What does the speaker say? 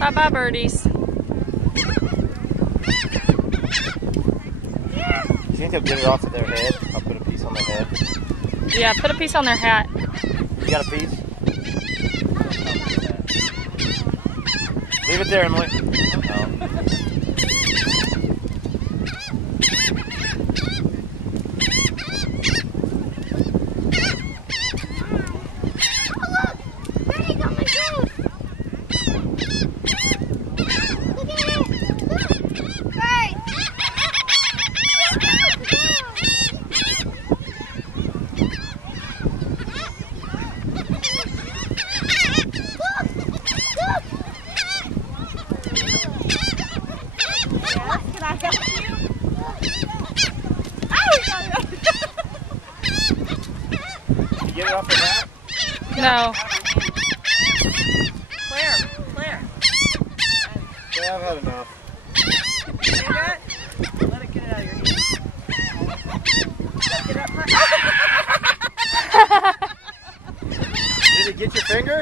Bye-bye, birdies. You think they'll get it off of their head? I'll put a piece on their head. Yeah, put a piece on their hat. You got a piece? Leave it there, Emily. Oh. Get it off the mat? No. Claire. Yeah, I've had enough. See that? Let it get it out of your hand. Get up. Did it get your finger?